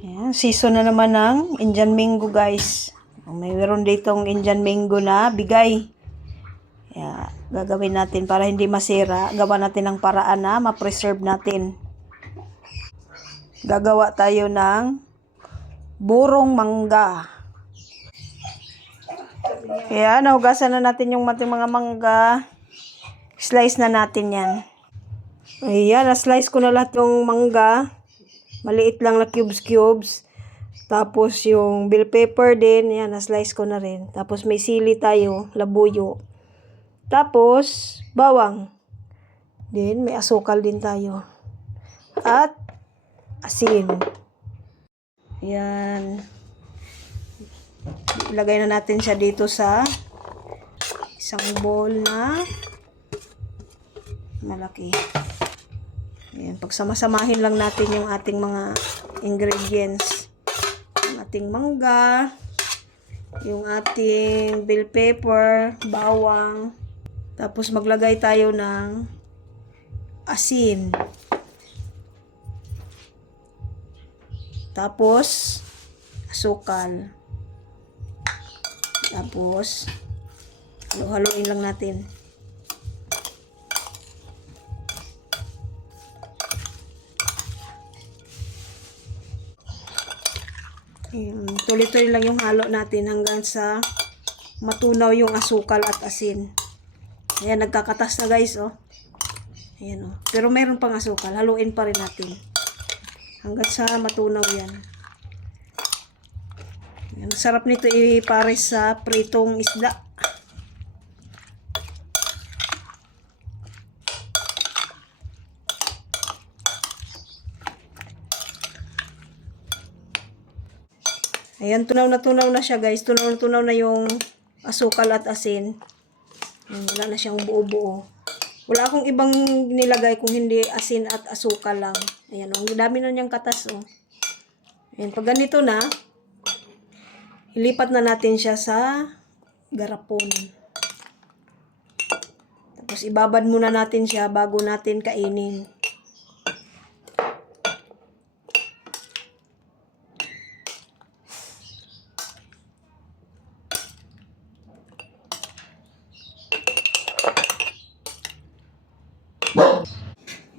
Ayan, season na naman ng Indian mango, guys. Mayroon ditong Indian mango na bigay. Kaya, gagawin natin para hindi masira. Gawa natin ng paraan na ma-preserve natin. Gagawa tayo ng burong mangga. Kaya, nahugasan na natin yung ating mga mangga. Slice na natin yan. Ayan, na-slice ko na lahat yung mangga. Maliit lang na cubes. Tapos yung bell pepper din, yan, na-slice ko na rin. Tapos may sili tayo, labuyo. Tapos, bawang. Then, may asukal din tayo. At, asin. Yan. Ilagay na natin siya dito sa isang bowl na malaki. Ayan, pagsama-samahin lang natin yung ating mga ingredients. Yung ating mangga, yung ating bell pepper, bawang. Tapos maglagay tayo ng asin. Tapos asukal. Tapos halo-haloin lang natin. Tuloy-tuloy lang yung halo natin hanggang sa matunaw yung asukal at asin. Ayan, nagkakatas na, guys, oh. Ayan, oh. Pero meron pang asukal. Haluin pa rin natin hanggang sa matunaw yan. Ayan, sarap nito ipares sa pritong isda. Ayan, tunaw na siya, guys. Tunaw na yung asukal at asin. Ayan, wala na siyang buo-buo. Wala akong ibang nilagay kung hindi asin at asukal lang. Ayan, ang dami na niyang katas, oh. Ayan, pag ganito na, ilipat na natin siya sa garapon. Tapos ibabad muna natin siya bago natin kainin.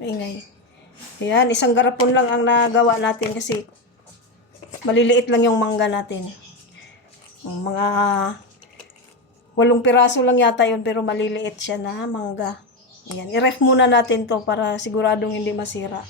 Maingay. Ayan, isang garapon lang ang nagawa natin kasi maliliit lang yung mangga natin. Mga 8 piraso lang yata yun pero maliliit siya na mangga. Ayan, i-ref muna natin to para siguradong hindi masira.